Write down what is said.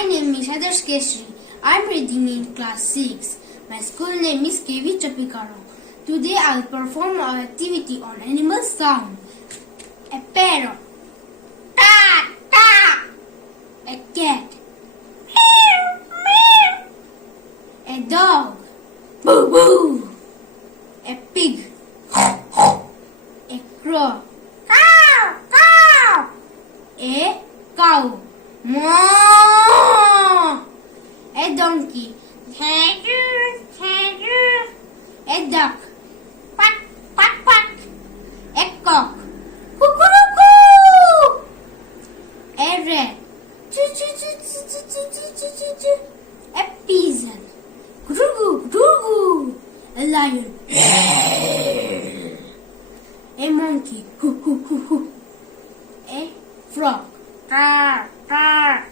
My name is Aadarsh Keshri. I am reading in class 6. My school name is CHAKPIKAROng. Today I will perform an activity on animal sound. A parrot. Ta ta. A cat. Meow meow. A dog. Boo boo. A pig. A crow. Cow cow. A cow. Moo. A donkey. A duck. Quack quack quack. A cock. Cuckoo. A rat. Choo choo choo choo choo choo choo choo choo. A pigeon. Groo groo. A lion. A monkey. A frog. Car car.